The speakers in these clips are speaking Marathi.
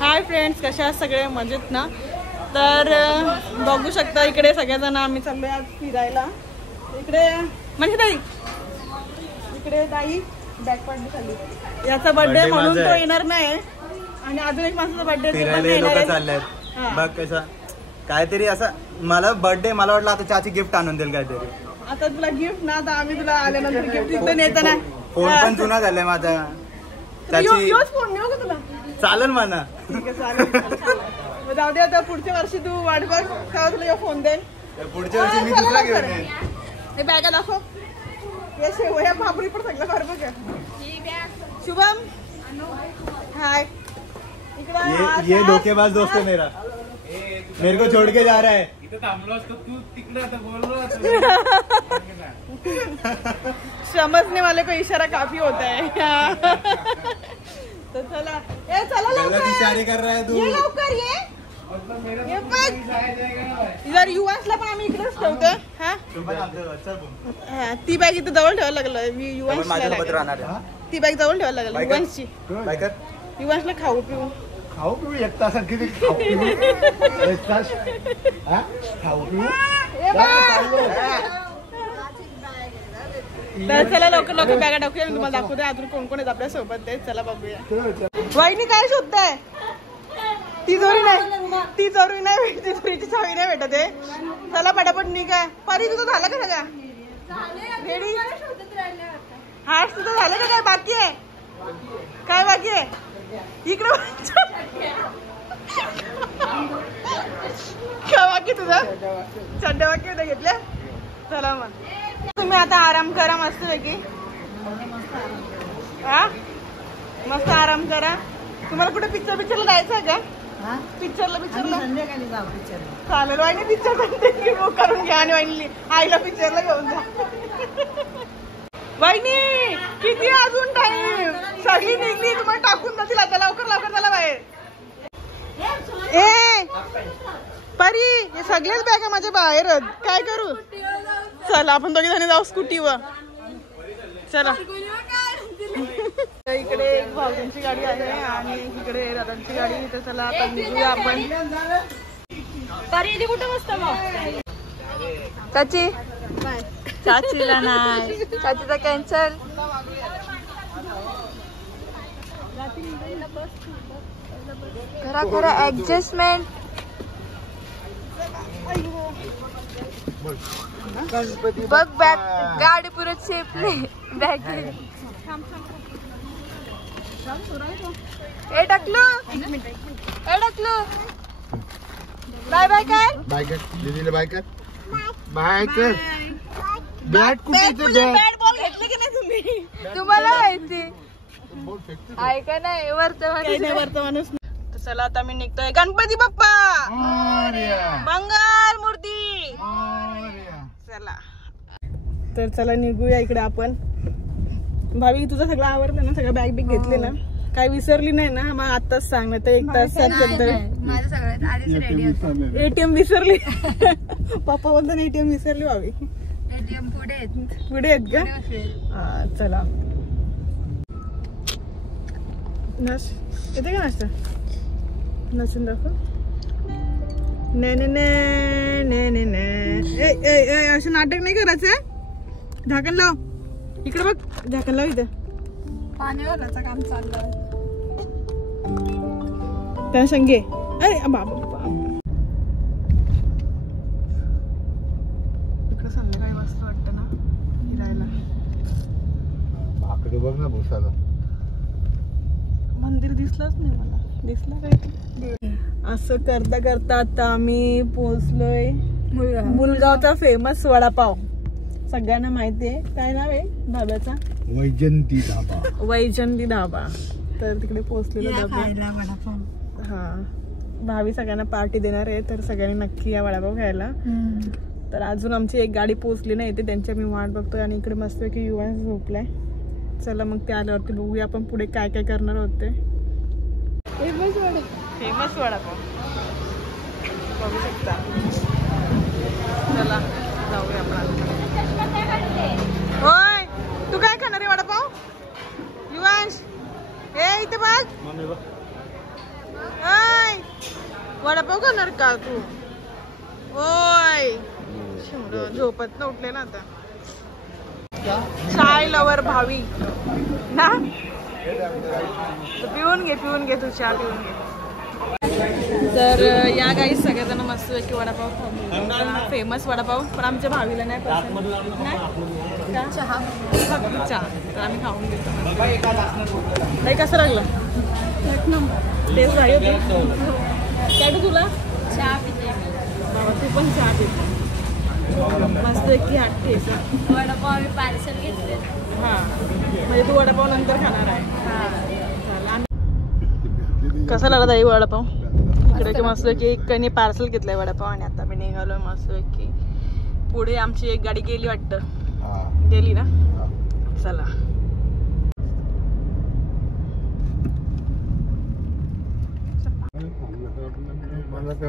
हाय फ्रेंड्स, कशा आहात सगळे? मजेत ना? तर बघू शकता इकडे सगळेजण आम्ही चाललोय आज फिरायला. इकडे म्हणजे ताई, इकडे ताई बॅक पार्टी झाली. याचा बर्थडे म्हणून तो येणार नाही आणि अजून एक माणसाचा बर्थडे चाललाय. बघ कसं काहीतरी असं मला बर्थडे, मला वाटलं आता चाची गिफ्ट आणून देईल काहीतरी. आता तुला गिफ्ट ना, आता आम्ही तुला आल्यानंतर गिफ्ट इथं येतं ना. फोन पण जुना झालाय माझा. फोन नेऊ का तुला? चालेल म्हणा. ठीक आहे, चालेल. जाऊ दे, आता पुढच्या वर्षी तू वाट बघ तेव्हा तुला फोन देईन. पुढच्या वर्षी मी दुसरा घेऊन येईन. हे बॅगा दाखव. हे शेवया पापडी पण सगळं फार बघ. शुभम हाय. ये धोखेबाज दोस्त है मेरा, मेरे को छोड़ के जा रहा है. समझने वाले को इशारा काफी होता है. तो चला, ए चला लवकर. इशारे कर रहा है तू. ये लवकर ये. जर युवांसला पण आम्ही इकडेच ठेवतो. हा, ती बॅग इथे जवळ ठेवायला लागलं. मी युवांसला राहणार. ती बॅग जवळ ठेवायला लागलं युवांसची. युवांसला खाऊ पिऊ एक तासात किती खाऊ पिऊ. एक तास खाऊ पिऊ. तर चला लवकर लवकर बॅगा टाकूया. मी तुम्हाला दाखवते अजून कोण कोण आहेत आपल्या सोबत. ते चला बघूया. वाईनी काय शोधताय? तिजोरी नाही, तिजोरी नाही, तिजोरीची चावी नाही भेटत आहे. चला पटापट निघा. परी तुझं झालं का सगळं रेडी? हार्ट तुझं झालं का? काय बाकी आहे? काय बाकी आहे? इकडे काय बाकी तुझं? चड्ड्या बाकी होत्या घेतल्या. चला मग तुम्ही आता आराम करा मस्त पैकी. हा, मस्त आराम करा. तुम्हाला कुठे पिक्चरला जायचं आहे का? पिक्चरला संध्याकाळी जाऊ. पिक्चर चालेल. वाईनी पिक्चर बुक करून घ्या आणि वाईनी आईला पिक्चरला घेऊन जा. वाईनी किती अजून टाइम? सगळी निघली, तुम्हाला टाकून जातील आता. लवकर लवकर चला बाहेर. ए परी, हे सगळेच बॅग आहे माझ्या बाहेरच. काय करू? चला आपण दोघी जणी जाऊ स्कूटीवर. चला. इकडे एक भाऊजींची गाडी आहे आणि इकडे दादांची गाडी. तर चला आता निघूया आपण. परी कुठं बसतो मग? चाची चाचीला नाही, चाचीचा कॅन्सल. खरा खरा ऍडजस्टमेंट. बघ बॅग गाडी पुरत शेपले बॅग. ए टाकलो, ए टाकलो. बाय बाय कर. बाय कर दीदीला. बाय कर. बाय कर. बॅट कुठे? बॅट बॉल घेतले की नाही तुम्ही? तुम्हाला माहिती आहे का नाही? वर्तमानच. तर चला आता मी निघतोय. गणपती बाप्पा मंगल मूर्ती. चला तर चला निघूया इकडे आपण. भावी तुझं सगळं आवडलं ना? सगळं बॅग बिग घेतले ना? काय विसरली नाही ना? मग आताच सांग. तर एक तास एटीएम विसरली. पप्पा बोलतो ना एटीएम विसरली. भावी एटीएम पुढे आहेत का? हा चला. नस येते का नाश्ता? नसून दाखव. असं नाटक नाही करायचं. झाकण लाव. इकडे बघ, झाकण लाव. इथं पाणी घालायचं काम चाललंय. त्या संगे. अरे बाबा, इकडे संध्याकाळी मस्त वाटतं ना फिरायला. बघ ना भुसाला. मंदिर दिसलंच नाही मला. दिसलं काय? असं करता करता आता आम्ही पोहोचलोय मुलगावचा फेमस वडापाव. सगळ्यांना माहितीये. काय नाव आहे धाब्याचा? वैजंती धाबा. वैजंती धाबा. तर तिकडे पोहोचलेलो वडापाव. हा, भावी सगळ्यांना पार्टी देणार आहे. तर सगळ्यांनी नक्की या वडापाव खायला. तर अजून आमची एक गाडी पोहोचली नाही ते, त्यांच्या मी वाट बघतोय. आणि इकडे मस्त की युवा झोपलाय. चला मग ते आल्यावरती बघूया आपण पुढे काय काय करणार होते. फेमस वडापाव बघू शकता. चला जाऊया आपण. होय, तू काय खाणार आहे वडापाव? युवांश, हे इथे बघ. वडापाव करणार का तू? ओय झोपत न उठले ना आता. चाय लवर भावी ना, पिऊन घे तू चहा पिऊन घे. तर या काही सगळेजण मस्त पैकी वडापाव खाऊ. फेमस वडापाव, पण आमच्या भावीला नाही पसंत. चहा फक्त चहा, तर आम्ही खाऊन घेतो. नाही कसं लागलं? टेस्ट भारी होती. काय तुला चहा पिते बाबा, तू पण चहा पिते मस्त पैकी. हात ठेस वडापाव आम्ही पार्सल घेतले. हां म्हणजे तू वडापाव नंतर खाणार आहे. कसा लागला ताई वडापाव? इकडे मस्त पैकी एक पार्सल घेतलंय वडापाव आणि आता मी निघालोय मस्त पैकी. पुढे आमची एक गाडी गेली वाटतं, गेली ना. चला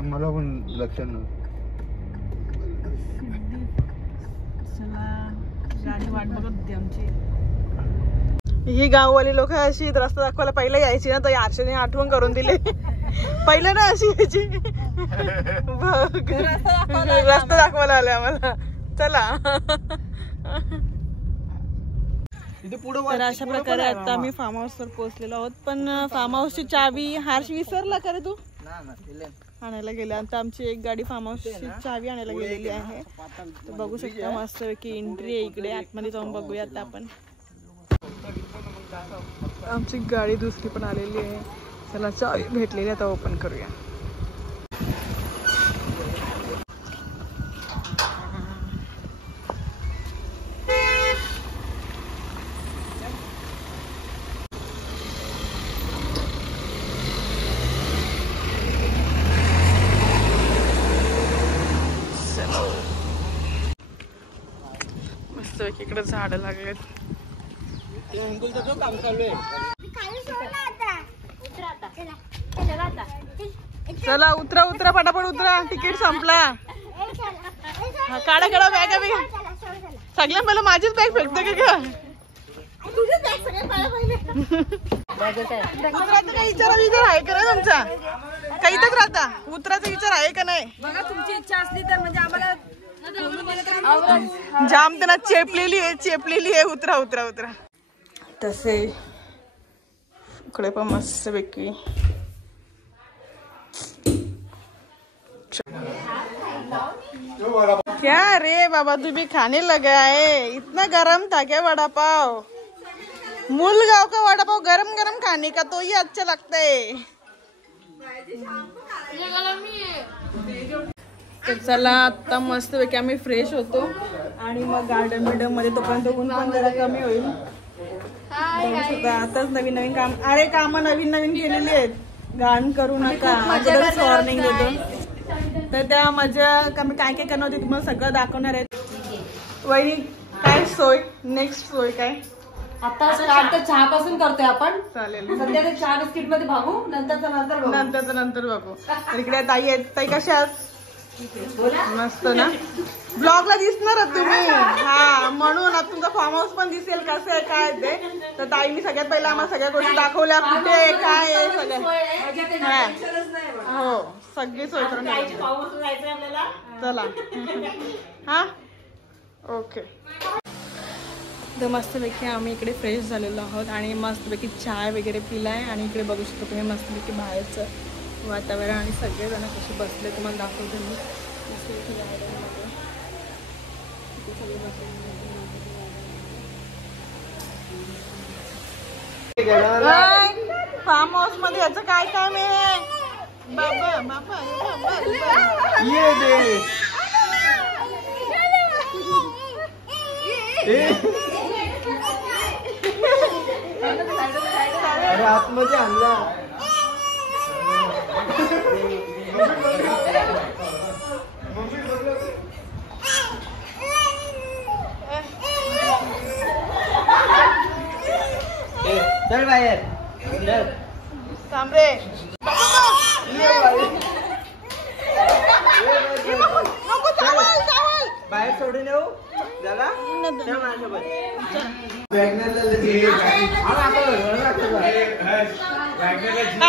मला पण लक्षात नव्हतं. गाडी वाट बघत होती आमची. ही गाववाली लोक अशी रस्ता दाखवायला पहिला यायची ना, तर आरशाने आठवण करून दिले. पहिलं ना अशी यायची, रस्ता दाखवायला आले आम्हाला. चला तर अशा प्रकारे आता आम्ही फार्म हाऊस वर पोहोचलेलो आहोत. पण फार्म हाऊसची चावी हर्ष विसरला का रे तू? आणायला गेला. आता आमची एक गाडी फार्म हाऊसची चावी आणायला गेलेली आहे. तर बघू शकता मस्त की एंट्री आहे इकडे. आतमध्ये जाऊन बघूया आता आपण. आमची गाडी दुसरी पण आलेली आहे. चला चावी भेटलेली आता ओपन करूया. मस्त इकडे झाडं लागलेत. चला उतरा उतरा पटापट उतरा, तिकीट संपला. काढा काढा बॅग आहे. सगळ्या पहिला माझीच बॅग फेकते का? उतरायचं काही विचार आहे का नाही तुमचा? काही तर राहता उतरायचा विचार आहे का नाही? बघा तुमची इच्छा असली तर म्हणजे आम्हाला जाम त्यांना चेपलेली आहे. उतरा उतरा उतरा. तसे इकडे पण मस्त पैकी क्या रे बाबा तू भी खाने लगा है? इतना गरम था क्या वड़ा पाव? मूलगांव का वड़ा पाव गरम गरम खाने का तो ही अच्छा लगता है. तर चला आता मस्त पैकी आम्ही फ्रेश होतो आणि मग गार्डन बिल्डन मध्ये तोपर्यंत ऊन पण जरा कमी होईल. आताच नवीन नवीन काम, अरे काम नवीन नवीन केलेली आहेत. घाण करू नका, वॉर्निंग देतो. तर त्या मजा काय काय करणार होती तुम्हाला सगळं दाखवणार आहेत. वहिनी काय सोय, नेक्स्ट सोय काय? आता स्टार्ट तर चहा पासून करतोय आपण. चालेल. सध्या ते चहा बिस्किट मध्ये भागू, नंतर बघू. तर इकडे ताई आहेत. ताई कशा आहात? मस्त ना. ब्लॉगला दिसणार तुम्ही. हा म्हणून तुमचा फार्म हाऊस पण दिसेल कसं आहे काय ते. तर ताईंनी सगळ्यात पहिला आम्हाला सगळ्या गोष्टी दाखवल्या, कुठे काय आहे सगळं. हो सगळी सोय करून चला. हा ओके. तर मस्तपैकी आम्ही इकडे फ्रेश झालेलो आहोत आणि मस्तपैकी चहा वगैरे पिलाय. आणि इकडे बघू शकतो तुम्ही मस्तपैकी बाहेरचं वातावरण आणि सगळेजण कसे बसले तुम्हाला दाखवते मी. फार्म हाऊस मध्ये याचं काय काम आहे बाबा? बाबा ये दे. अरे आतमध्ये आणला. चल बाहेर थांबरे. बाहेर सोडून येऊ जरा.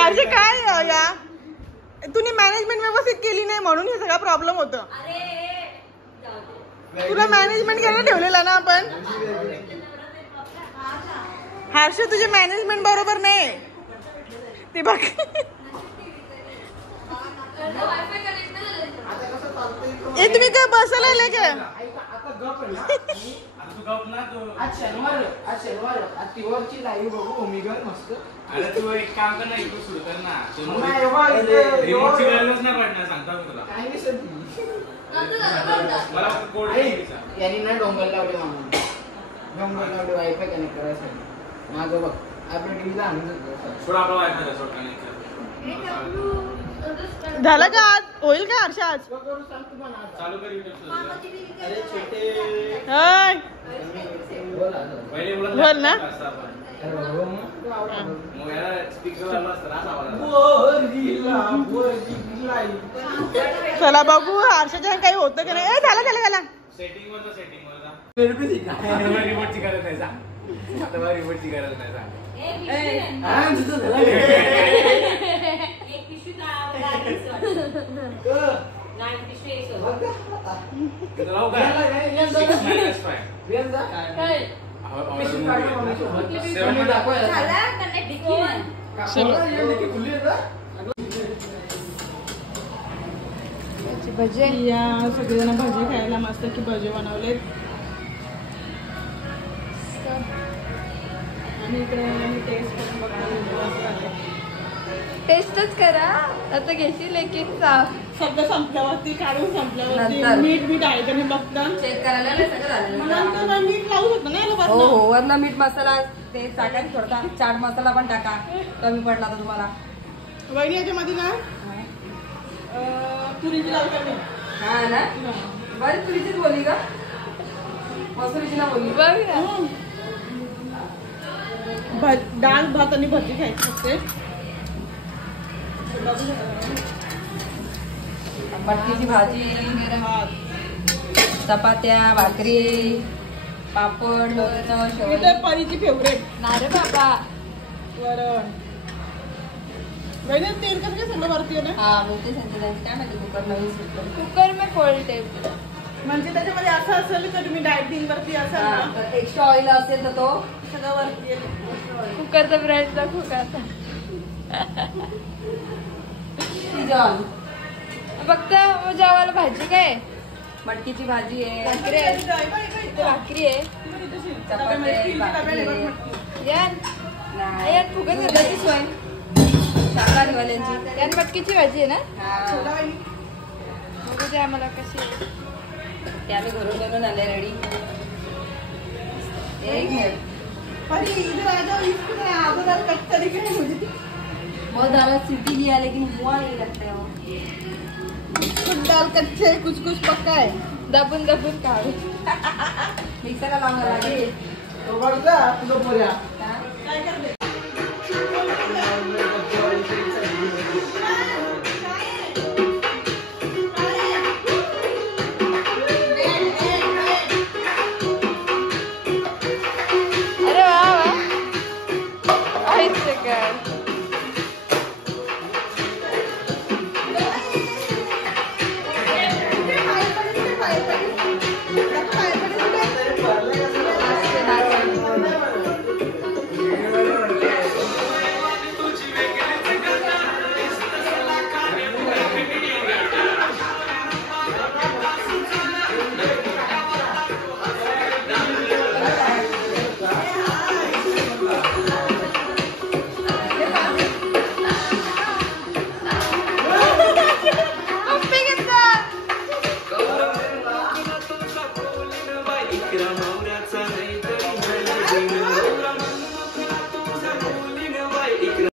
अरे काय या तुम्ही मॅनेजमेंट व्यवस्थित केली नाही म्हणून हे सगळा प्रॉब्लेम होतं. तुला मॅनेजमेंट करायला ठेवलेला ना आपण. हर्ष तुझे मॅनेजमेंट बरोबर नाही ते बघ. ए तुम्ही काय बसायला आले का? आज शनिवार तिवरची लाईव्ह बघू ओमिगर मस्त. अरे तू एक काम कर ना, इकडे सुरू कर ना. रिमोटची गरजच नाही पडणार, सांगता मी तुला. काय नाही सर मला कोड यांनी ना डोंगर लावले म्हणून डोंगर लावले वायफाय कनेक्ट करायसाठी. माझं बघ आपल्या टीव्हीला आणून सोड आपला वायफाय सोड कनेक्ट. झालं का आज होईल का हर्ष आज? चालू कर YouTube. अरे छोटे हाय पहिले बोल ना. मग याला स्पीकर लावला असता ना आवाज. चला बघू हर्षाच्या काही होतं का नाही. ए झालं झालं झालं. सेटिंग वर जा. आता रिमोटची गरज नाही सांग. आता रिमोटची गरज नाही सांग. भजे या सगळेजण भजे खायला मस्त की भजे बनवलेत. आणि इकडे टेस्ट करून बघा. टेस्टच करा आता घेशील एक सगळं संपल्यावरती काढून संपल्यावरती नंतर. मीठ आहे का नाही बघता. चेक करायला नाही सगळं झालं. नंतर मीठ लावू शकतो ना याला हो वरनं. हो वरनं मीठ मसाला ते टाकायचं थोडा. चाट मसाला पण टाका कमी पडला तर तुम्हाला. वहिनी याच्यामध्ये ना तुरीची डाळ कमी. हा ना बरी तुरीचीच बोलली का? मसुरीची ना बोलली. डाळ भात आणि भजी खायची असते. मटकीची भाजी, चपात्या, भाकरी, पापड, लोणचं, शेवई. इथे परीची फेवरेट ना रे बाबा. वरण. वहिनी तेल कसं काय सगळं वरती आहे ना. हा बोलते संजय काय माहिती कुकर नवीन सुटलं. कुकर में फोल्ड म्हणजे त्याच्यामध्ये असं असेल तर तुम्ही डायटिंग वरती असाल ना एक्स्ट्रा ऑइल असेल तर तो सगळं वरती येईल. कुकरचा ब्रेडचा कुकर सीजन. फक्त जेवायला भाजी काय? मटकीची भाजी आहे, भाकरी आहे. इथे भाकरी आहे. चपाती आहे, भाकरी आहे. यात फुगत दुधाची सोय शाकाहारीवाल्यांची. यात मटकीची भाजी आहे ना. हा. बघू दे आम्हाला कशी आहे. ते आम्ही घरून बनवून आले रेडी. एक मिनिट बहुत ज्यादा सिटी लिया लेकिन हुआ नहीं लगता है वो. कुछ दाल कच्चे कुछ कुछ पक्का है. दाबून दाबून काढू. मिक्सरला लावून लागेल. तो बघा तुझं पोऱ्या काय करते. अरे वा वा. आहेच ते काय.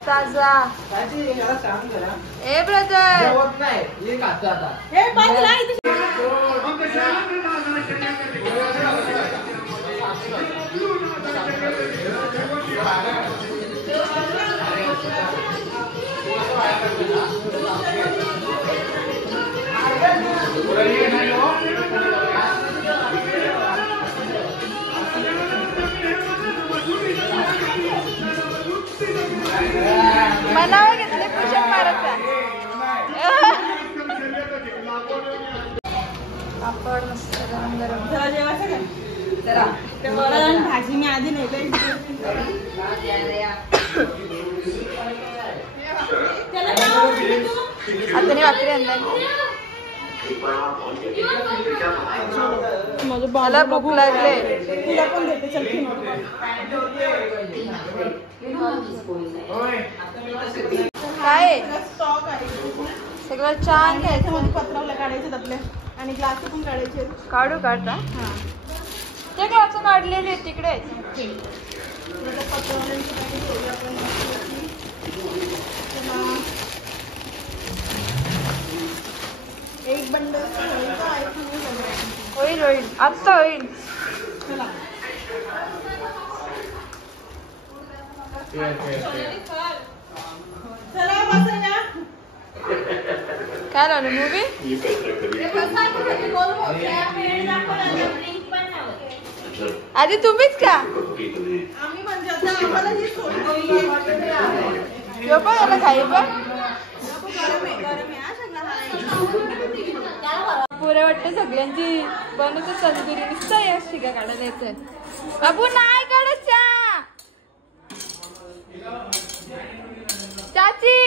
ताजा. याला सांग जरा ए ब्रदर. जेवत नाही हे खातो आता. हे बाजूला इथे. मनावर घेतले पुषण मारत भाजी मी आधी नेली आता भाकरी आणला मला भूक लागले. तुला पण देते चल काय स्टॉक आहे सगळं छान खायचं. मध्ये पत्रावल्या काढायचे आपल्या आणि ग्लास पण काढायचे. काढू काढता ते ग्लास काढलेले तिकडे. एक बंडल होईल होईल आत्ता होईल. काय लावलं मूवी. आधी तुम्हीच का आम्ही म्हणजे आता आम्हाला ही पण याला खाई पण पुरे वाटतं सगळ्यांची बनवतो तंदुरी नुसतं या शिका काढायला यायचंय. बाबू नाही काढत चहा. चाची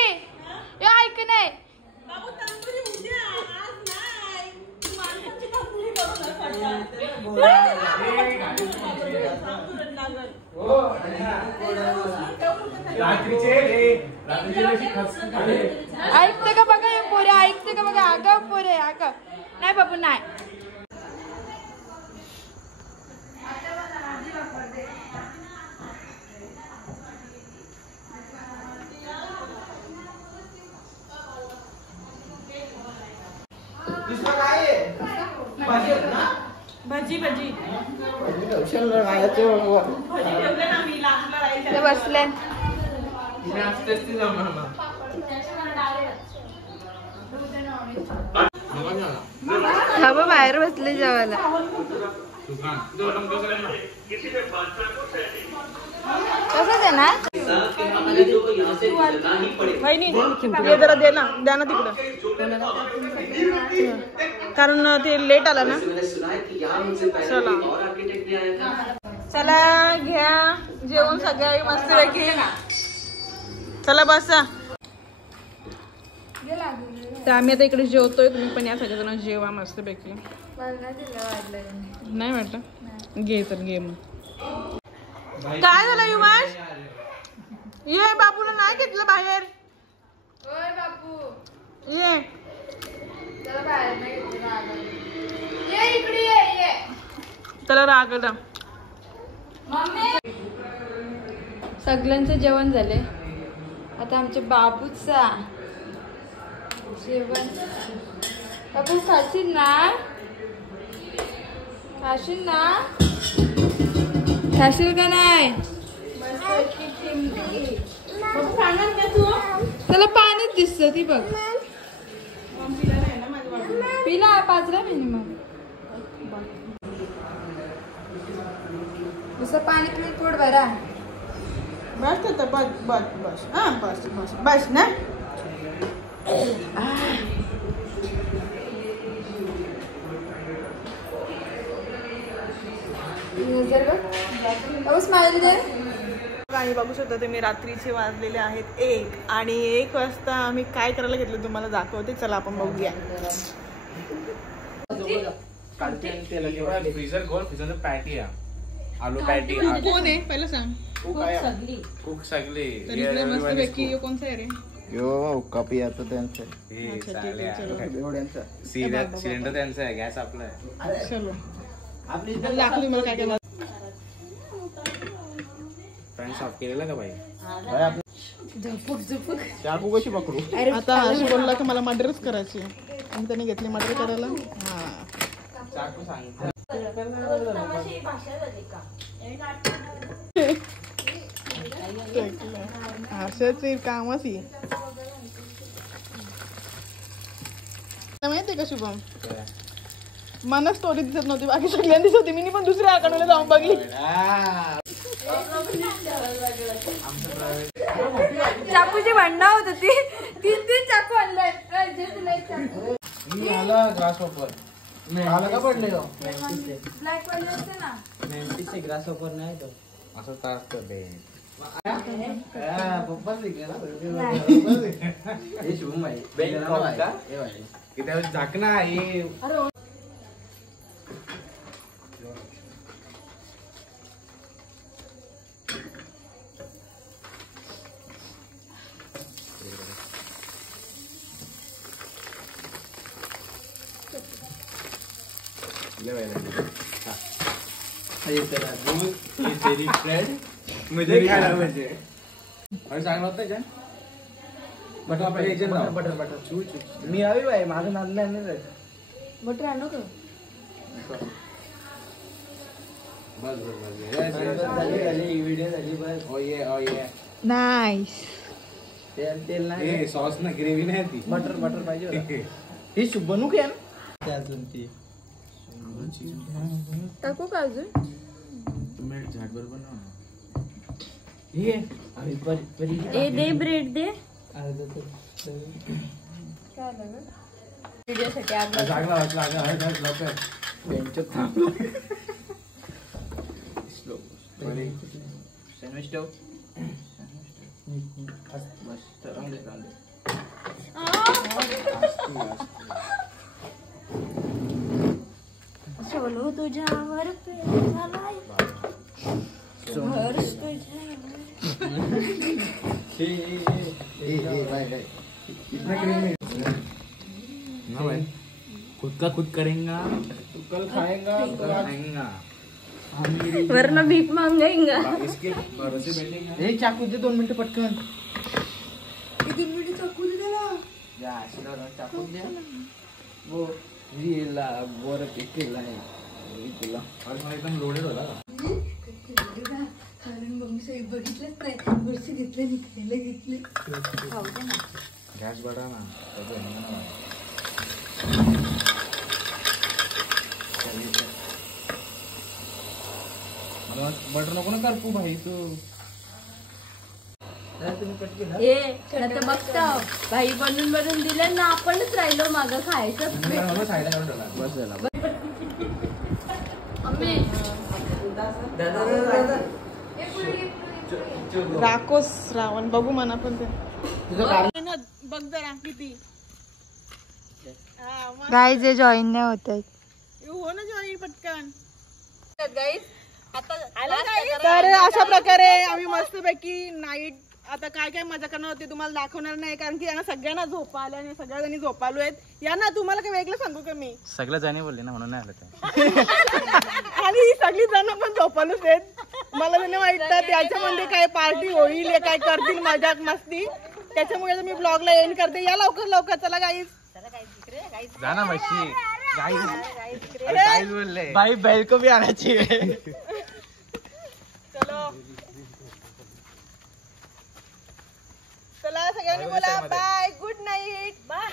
हे ऐक नाही ऐकते का बघा पोरे ऐकते का बघा. अगं पोरे अगं नाही बाबू नाही. भजी भजी ते बसले बाहेर बसले जेवायला. कसं देणार वहिनी हे जरा दे ना द्या ना तिकडं कारण ते लेट आला ना. चला चला घ्या जेवण सगळ्या मस्त पैकी. चला बसा. तर आम्ही आता इकडे जेवतोय. तुम्ही पण या सगळेजण जेवा मस्त पैकी. नाही वाटत घे तर घे. मग काय झालं युमाश. ये बाबूला नाही घेतलं बाहेर. ये त्याला रागला. सगळ्यांचं जेवण झाले. आता आमच्या बाबूचा जेवण. बाबू खाशील ना खाशील ना खाशील का नाही. त्याला पाणीच दिसत ती बघ. पिला पाजरा मिनिमम दुसरं पाणी पिऊन पोट भरा. बस तर बस बस बस हा बस बस बस ना. स्माइल दे. आणि बघू शकता तुम्ही रात्रीचे वाजलेले आहेत 1 आणि 1 वाजता आम्ही काय करायला घेतलं तुम्हाला दाखवते. चला आपण बघूया. फ्रीजर खोल. फ्रीजर पॅटी आहे. आलू पॅटी. कोण आहे पहिलं सांग. कुक सगळी तरी मस्त पैकी कोणता आहे रे. यो कॉपी आता त्यांचं सिलेंडर त्यांचा आहे. गॅस आपला आहे. चलो दाखवली मला काय काय. पॅन साफ केलेला का बाई. चाकू कशी पकडू. आता अशी बोलला की मला मर्डरच करायची. आणि त्याने घेतली मर्डर करायला. हा चाकू सांगितलं. हर्षाचे कामच ही. माहितीये का शुभम मला स्टोरी दिसत नव्हती. बाकी सगळ्यांना दिसत होती. मी पण दुसऱ्या अकाउंटला जाऊन बघली. चाकूची भांडणं होत होती. 3 चाकू आणलाय. ग्लास वापर. आला का पडले तो ब्लॅक वाले असते ना. ग्रास ऑफर नाही तो असं टाकतो ते पप्पा शिकले ना हे शुभम भाई इथे झाकणा हे मुझे खायला पाहिजे चांगलं होतं का बटर बटर बटर मी हवी बाई माझं नाद नाही बटर आणू का? बस व्हिडिओ झाली बस ओ ये नाईस. तेल नाही हे सॉस ना ग्रेव्ही नाही ती बटर बटर पाहिजे हे शुभ बनू क्या ना अजून ती टाकू का अजून? झाटभर बनव हे अभी परी ए दे ब्रेड दे. व्हिडिओसाठी आपला लागला सँडविच ठेव मस्त राहून दे सोनू तुझ्यावर प्रेम झालाय. हर्ष तुझ्यावर. ना भाई खुद का खुद करेंगा कल खाएगा वरना भीक मांगेगा. इसके भरोसे बैठेंगे हे चाकू दे 2 मिनिटं पटकन चाकू द्या वो रिला बोर केला आहे तुला और मला एकदम लोडेड होता बघितलंच नाही. वर्ष घेतलं निघायला घेतले. खाऊ दे ना. गॅस बडा ना बटर नको ना करपू भाई तू ए तर बघता भाई बनून दिलं ना आपणच राहिलो मागं खायचं. साईडला काढून ठेवला बस झाला राकोस रावण बघू म्हणा पण ते बघ जरा किती गाईज जॉईन नाही होत आहे. हो ना जॉईन पटकन. तर अशा प्रकारे आम्ही मस्तपैकी नाईट आता काय काय मजा करणार होती तुम्हाला दाखवणार नाही कारण की यांना सगळ्यांना झोपा आल्या आणि सगळ्या जणी झोपालो आहेत. यांना तुम्हाला काय वेगळं सांगू का मी सगळं जाणे बोलले ना म्हणून नाही आलं ते आणि ही सगळी जण पण झोपालोच आहेत. मला त्यांना वाटतं त्याच्यामध्ये काय पार्टी होईल काय करतील मजाक मस्ती त्याच्यामुळे मी ब्लॉगला एंड करते. या लवकर लवकर चला गाईज जा ना म्हशी गाईज बोलले भाई बैल को भी आना चाहिए. चलो चला सगळ्यांनी बोला बाय गुड नाईट बाय.